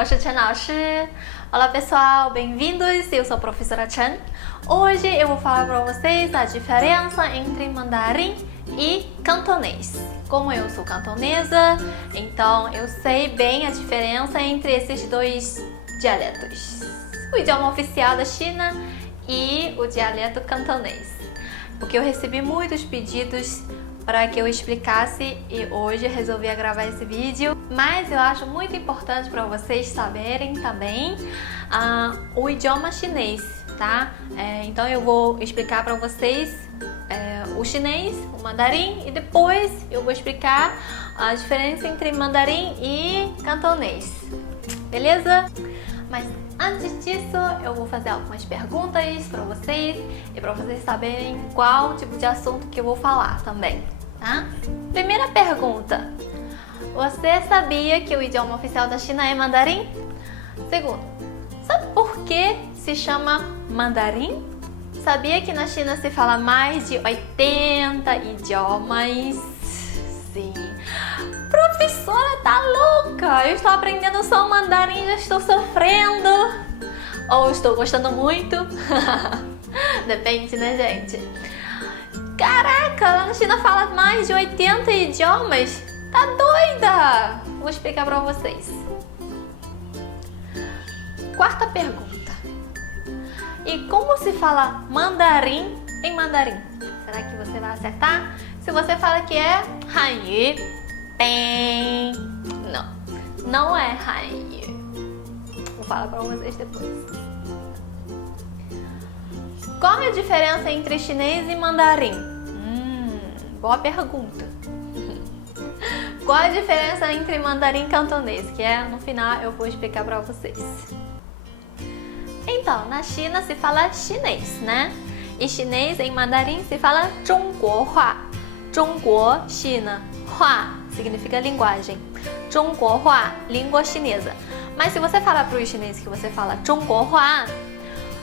我是陈老师. Olá pessoal, bem-vindos, eu sou a professora Chen. Hoje eu vou falar para vocês a diferença entre mandarim e cantonês. Como eu sou cantonesa, então eu sei bem a diferença entre esses dois dialetos. O idioma oficial da China e o dialeto cantonês. Porque eu recebi muitos pedidos para que eu explicasse e hoje resolvi gravar esse vídeo. Mas eu acho muito importante para vocês saberem também o idioma chinês, tá? Então eu vou explicar para vocês o chinês, o mandarim, e depois eu vou explicar a diferença entre mandarim e cantonês. Beleza? Mas antes disso, eu vou fazer algumas perguntas para vocês e para vocês saberem qual tipo de assunto que eu vou falar também, tá? Primeira pergunta: você sabia que o idioma oficial da China é mandarim? Segundo, sabe por que se chama mandarim? Sabia que na China se fala mais de 80 idiomas? Sim. Professora, tá louca? Eu estou aprendendo só o mandarim e já estou sofrendo. Ou estou gostando muito? Depende, né, gente? Caraca, lá na China fala mais de 80 idiomas. Tá doida? Vou explicar pra vocês. Quarta pergunta: e como se fala mandarim em mandarim? Será que você vai acertar? Se você fala que é Hanyu, bem, não é Hanyu. Vou falar pra vocês depois. Qual é a diferença entre chinês e mandarim? Boa pergunta. Qual é a diferença entre mandarim e cantonês? Que no final eu vou explicar pra vocês. Então, na China se fala chinês, né? E chinês em mandarim se fala Zhongguohua. Zhongguo, China. Hua significa linguagem. Zhongguohua, língua chinesa. Mas se você falar para os chineses que você fala Zhongguohua,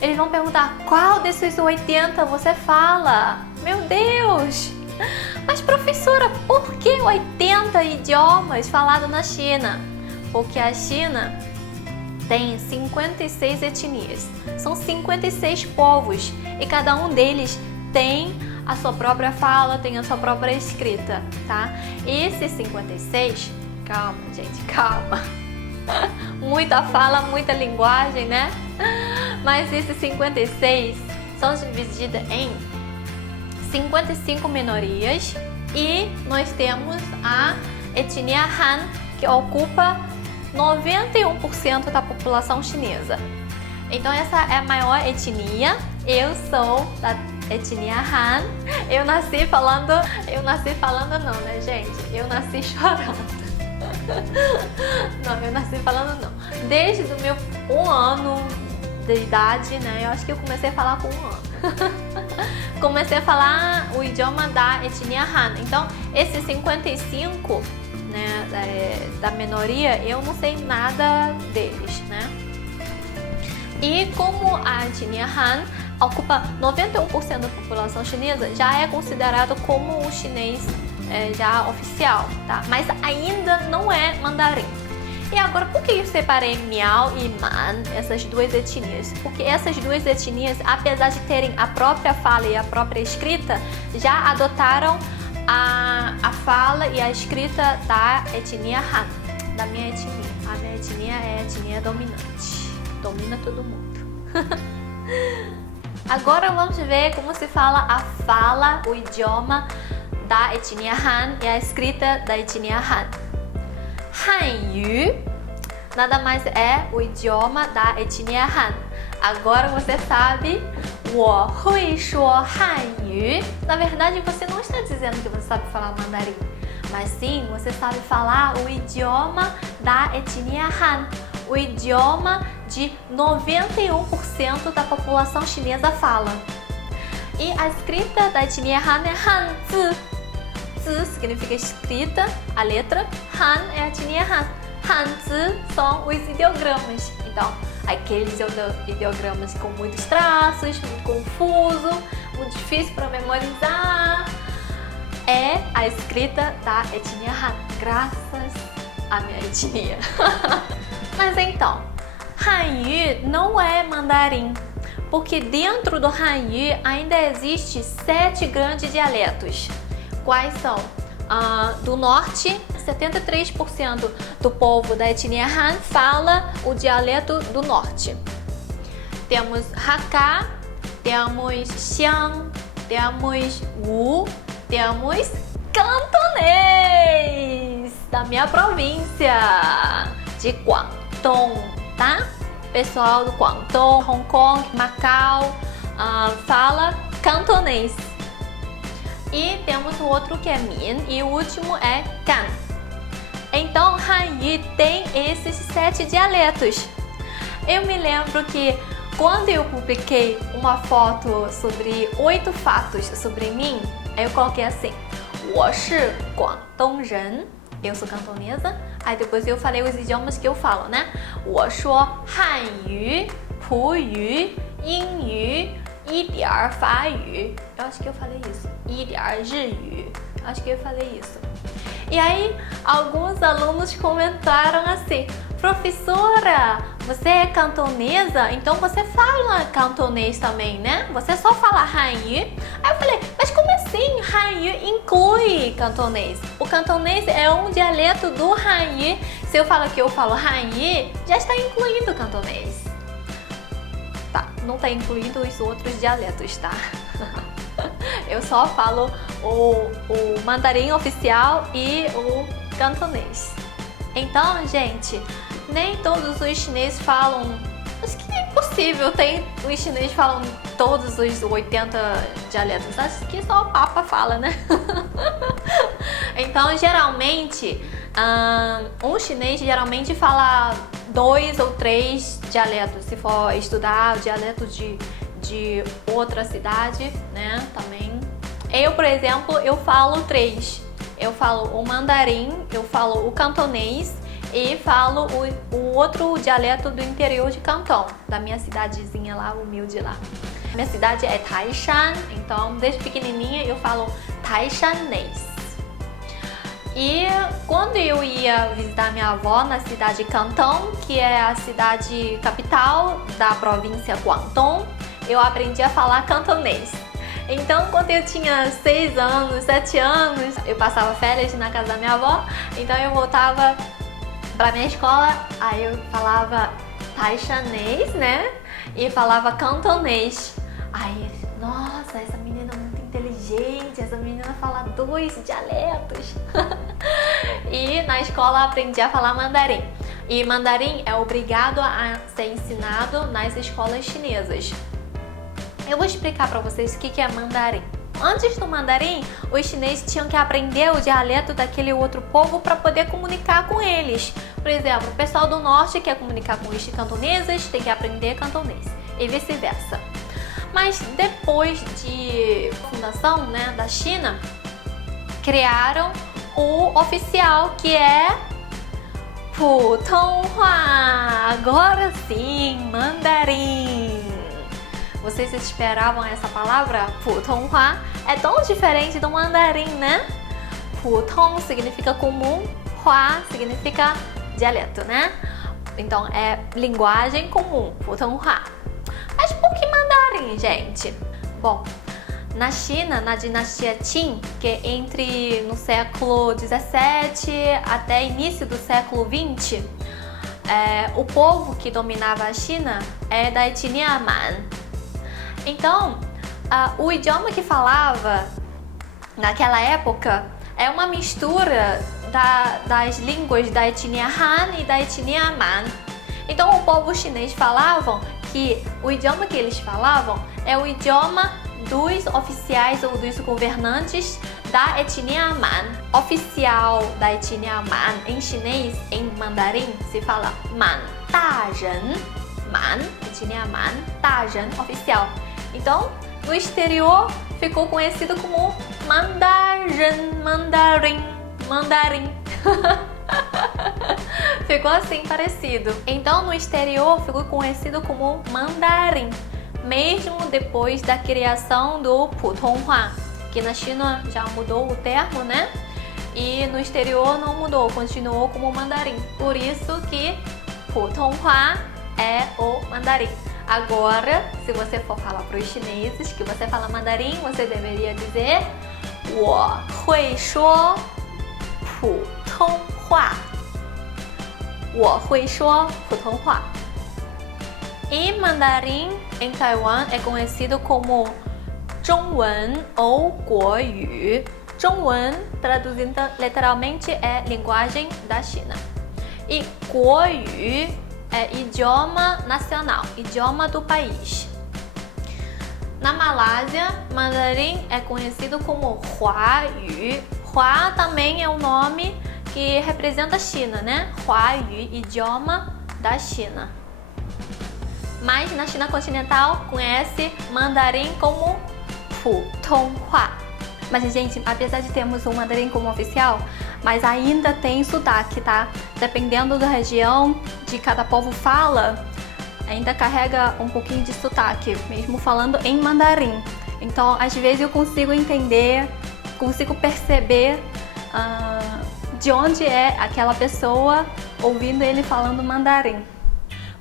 eles vão perguntar qual desses 80 você fala. Meu Deus! Mas professora, por que 80 idiomas falados na China? Porque a China tem 56 etnias. São 56 povos e cada um deles tem a sua própria fala, tem a sua própria escrita, tá? E esses 56, calma gente, calma. Muita fala, muita linguagem, né? Mas esses 56 são divididos em 55 minorias e nós temos a etnia Han, que ocupa 91% da população chinesa. Então essa é a maior etnia. Eu sou da etnia Han. Eu nasci falando não, né, gente? Eu nasci chorando. Não, eu nasci falando não. Desde o meu 1 ano de idade, né? Eu acho que eu comecei a falar com 1 ano. Comecei a falar o idioma da etnia Han. Então, esses 55, né, da minoria, eu não sei nada deles, né? E como a etnia Han ocupa 91% da população chinesa, já é considerado como o chinês já oficial, tá? Mas ainda não é mandarim. E agora, por que eu separei Miao e Man, essas duas etnias? Porque essas duas etnias, apesar de terem a própria fala e a própria escrita, já adotaram a fala e a escrita da etnia Han, da minha etnia. A minha etnia é a etnia dominante. Domina todo mundo. Agora vamos ver como se fala a fala, o idioma da etnia Han e a escrita da etnia Han. Hanyu nada mais é o idioma da etnia Han. Agora você sabe, 我会说汉语. Na verdade, você não está dizendo que você sabe falar mandarim, mas sim, você sabe falar o idioma da etnia Han, o idioma de 91% da população chinesa fala. E a escrita da etnia Han é Hanzi. Zi significa escrita, a letra. Han é a etnia Han. Hanzi são os ideogramas. Então, aqueles ideogramas com muitos traços, muito confuso, muito difícil para memorizar, é a escrita da etnia Han, graças à minha etnia. Mas então, Hanyu não é mandarim, porque dentro do Hanyu ainda existe 7 grandes dialetos. Quais são? Do norte, 73% do povo da etnia Han fala o dialeto do norte. Temos Hakka, temos Xiang, temos Wu, temos cantonês da minha província de Guangdong, tá? Pessoal do Guangdong, Hong Kong, Macau fala cantonês. E temos o outro que é Min e o último é Gan. Então, Hanyu tem esses 7 dialetos. Eu me lembro que quando eu publiquei uma foto sobre 8 fatos sobre mim, eu coloquei assim: 我是广东人, eu sou cantonesa. Aí depois eu falei os idiomas que eu falo, né? 我说汉语, 普语, 英语, 一点儿法语. Eu acho que eu falei isso. 一点儿日语. Acho que eu falei isso. E aí, alguns alunos comentaram assim: professora, você é cantonesa? Então você fala cantonês também, né? Você só fala Hanyu? Aí eu falei: mas como assim? Hanyu inclui cantonês. O cantonês é um dialeto do Hanyu. Se eu falo que eu falo Hanyu, já está incluído o cantonês. Tá, não está incluído os outros dialetos, tá? Eu só falo o mandarim oficial e o cantonês. Então, gente, nem todos os chineses falam. Acho que é impossível. Os chineses falam todos os 80 dialetos. Acho que só o Papa fala, né? Então, geralmente, um chinês geralmente fala 2 ou 3 dialetos. Se for estudar o dialeto de outra cidade, né? Também. Eu, por exemplo, eu falo 3. Eu falo o mandarim, eu falo o cantonês e falo o outro dialeto do interior de Cantão, da minha cidadezinha lá, humilde lá. Minha cidade é Taishan, então desde pequenininha eu falo taishanês. E quando eu ia visitar minha avó na cidade de Cantão, que é a cidade capital da província Guangdong, eu aprendi a falar cantonês. Então, quando eu tinha 6 anos, 7 anos, eu passava férias na casa da minha avó, então eu voltava pra minha escola, aí eu falava taishanês, né? E falava cantonês. Aí, nossa, essa menina é muito inteligente, essa menina fala 2 dialetos. E na escola aprendi a falar mandarim. E mandarim é obrigado a ser ensinado nas escolas chinesas. Eu vou explicar para vocês o que é mandarim. Antes do mandarim, os chineses tinham que aprender o dialeto daquele outro povo para poder comunicar com eles. Por exemplo, o pessoal do norte quer comunicar com os cantoneses, tem que aprender cantonês e vice-versa. Mas depois de fundação, né, da China, criaram o oficial, que é Putonghua. Agora sim, mandarim. Vocês esperavam essa palavra? Putonghua é tão diferente do mandarim, né? Putong significa comum, Hua significa dialeto, né? Então é linguagem comum, Putonghua. Mas por que mandarim, gente? Bom, na China, na dinastia Qin, que é no século 17 até início do século 20, o povo que dominava a China é da etnia Man. Então, o idioma que falava naquela época é uma mistura das línguas da etnia Han e da etnia Man. Então, o povo chinês falavam que o idioma que eles falavam é o idioma dos oficiais ou dos governantes da etnia Man. Oficial da etnia Man em chinês, em mandarim, se fala Man, Da Ren, Man, etnia Man, Da Ren, oficial. Então, no exterior ficou conhecido como mandarim. Ficou assim parecido. Então, no exterior ficou conhecido como mandarim, mesmo depois da criação do Putonghua, que na China já mudou o termo, né? E no exterior não mudou, continuou como mandarim. Por isso que 普通话 é o mandarim. Agora, se você for falar para os chineses que você fala mandarim, você deveria dizer 我会说普通话. 我会说普通话. E mandarim em Taiwan é conhecido como 中文 ou 国语. 中文, traduzindo literalmente, é linguagem da China. E 国语 é idioma nacional, idioma do país. Na Malásia, mandarim é conhecido como 华语. 华 também é um nome que representa a China, né? 华语, idioma da China. Mas na China continental conhece mandarim como 普通话. Mas, gente, apesar de termos o mandarim como oficial, mas ainda tem sotaque, tá? Dependendo da região de cada povo fala, ainda carrega um pouquinho de sotaque, mesmo falando em mandarim. Então, às vezes eu consigo entender, consigo perceber de onde é aquela pessoa ouvindo ele falando mandarim.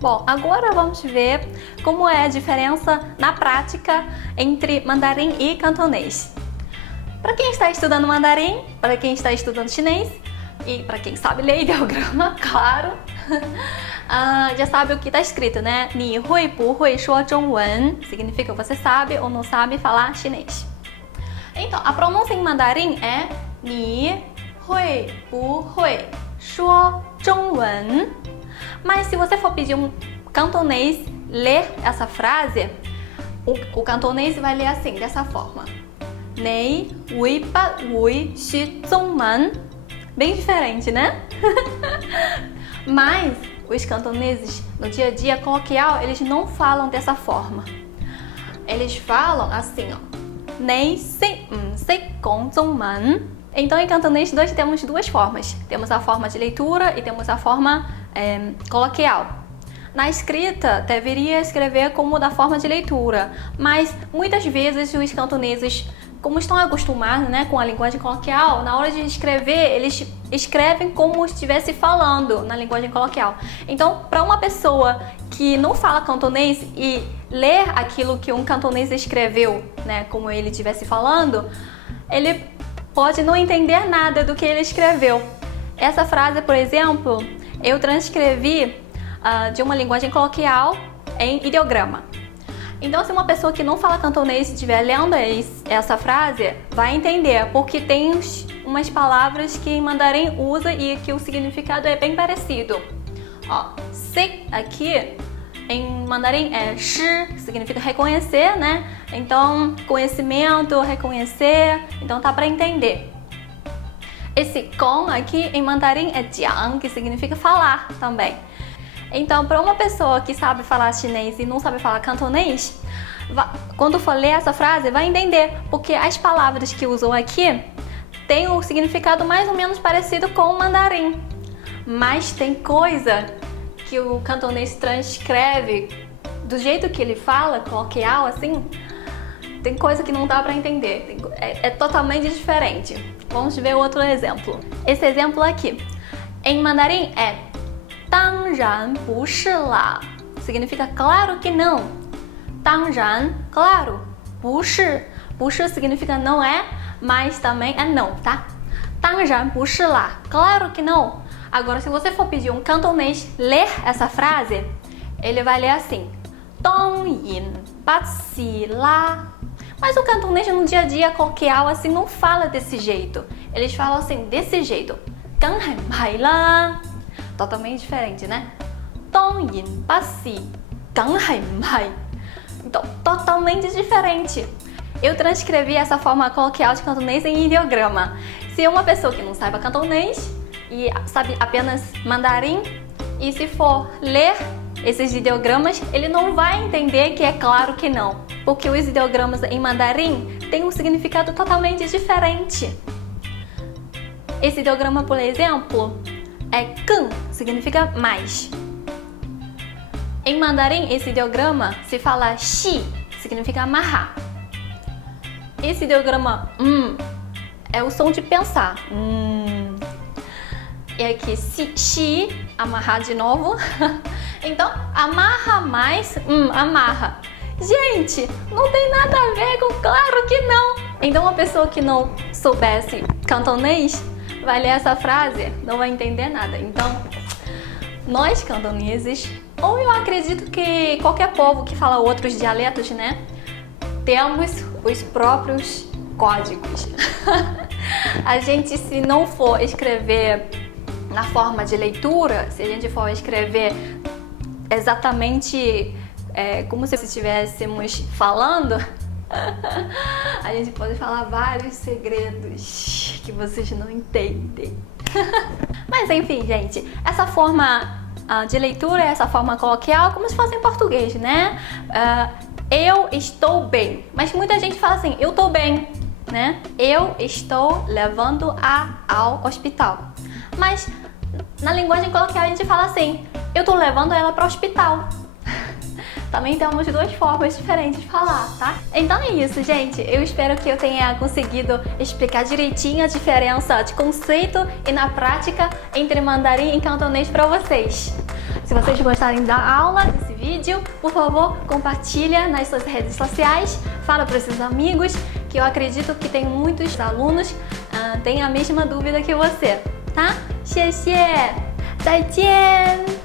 Bom, agora vamos ver como é a diferença na prática entre mandarim e cantonês. Para quem está estudando mandarim, para quem está estudando chinês e para quem sabe ler ideograma, claro, já sabe o que está escrito, né? 你会不会说中文 significa você sabe ou não sabe falar chinês. Então, a pronúncia em mandarim é 你会不会说中文. Mas se você for pedir um cantonês ler essa frase, o cantonês vai ler assim, dessa forma. 你会不会说中文? Bem diferente, né? Mas os cantoneses no dia a dia coloquial, eles não falam dessa forma. Eles falam assim, ó. 你識唔識講中文? Então, em cantonês, nós temos duas formas. Temos a forma de leitura e temos a forma coloquial. Na escrita, deveria escrever como da forma de leitura, mas muitas vezes os cantoneses, como estão acostumados, né, com a linguagem coloquial, na hora de escrever, eles escrevem como estivesse falando na linguagem coloquial. Então, para uma pessoa que não fala cantonês e ler aquilo que um cantonês escreveu, né, como ele estivesse falando, ele pode não entender nada do que ele escreveu. Essa frase, por exemplo, eu transcrevi de uma linguagem coloquial em ideograma. Então, se uma pessoa que não fala cantonês estiver lendo essa frase, vai entender, porque tem umas palavras que em mandarim usa e que o significado é bem parecido. Ó, se aqui em mandarim é shi, que significa reconhecer, né? Então, conhecimento, reconhecer, então tá para entender. Esse gong aqui em mandarim é jiang, que significa falar também. Então, para uma pessoa que sabe falar chinês e não sabe falar cantonês, quando for ler essa frase, vai entender, porque as palavras que usou aqui têm um significado mais ou menos parecido com o mandarim. Mas tem coisa que o cantonês transcreve do jeito que ele fala, coloquial, assim, tem coisa que não dá para entender, é totalmente diferente. Vamos ver outro exemplo. Esse exemplo aqui, em mandarim é 当然不是啦, significa claro que não. 当然, claro. 不是, 不是 significa não é, mas também é não, tá? 当然不是啦, claro que não. Agora, se você for pedir um cantonês ler essa frase, ele vai ler assim: 当然不是啦. Mas o cantonês no dia a dia coloquial assim não fala desse jeito. Eles falam assim, desse jeito: 梗係唔係啦. Totalmente diferente, né? 當然不是，梗係唔係. Então, totalmente diferente. Eu transcrevi essa forma coloquial de cantonês em ideograma. Se uma pessoa que não saiba cantonês e sabe apenas mandarim, e se for ler esses ideogramas, ele não vai entender que é claro que não, porque os ideogramas em mandarim têm um significado totalmente diferente. Esse ideograma, por exemplo, é 更, significa mais. Em mandarim, esse ideograma se fala 细, significa amarrar. Esse ideograma é o som de pensar. E aqui, se, amarrar de novo. Então, amarra mais, amarra. Gente, não tem nada a ver com claro que não. Então, uma pessoa que não soubesse cantonês vai ler essa frase, não vai entender nada. Então, nós cantoneses, ou eu acredito que qualquer povo que fala outros dialetos, né, temos os próprios códigos. A gente, se não for escrever na forma de leitura, se a gente for escrever exatamente como se estivéssemos falando, a gente pode falar vários segredos que vocês não entendem. Mas enfim, gente, essa forma de leitura é essa forma coloquial, como se fosse em português, né? Eu estou bem. Mas muita gente fala assim, eu estou bem, né? Eu estou levando-a ao hospital. Mas na linguagem coloquial a gente fala assim, eu estou levando ela para o hospital. Também temos duas formas diferentes de falar, tá? Então é isso, gente. Eu espero que eu tenha conseguido explicar direitinho a diferença de conceito e na prática entre mandarim e cantonês para vocês. Se vocês gostarem da aula, desse vídeo, por favor, compartilha nas suas redes sociais, fala para os seus amigos, que eu acredito que tem muitos alunos têm a mesma dúvida que você, tá? 谢谢，再见。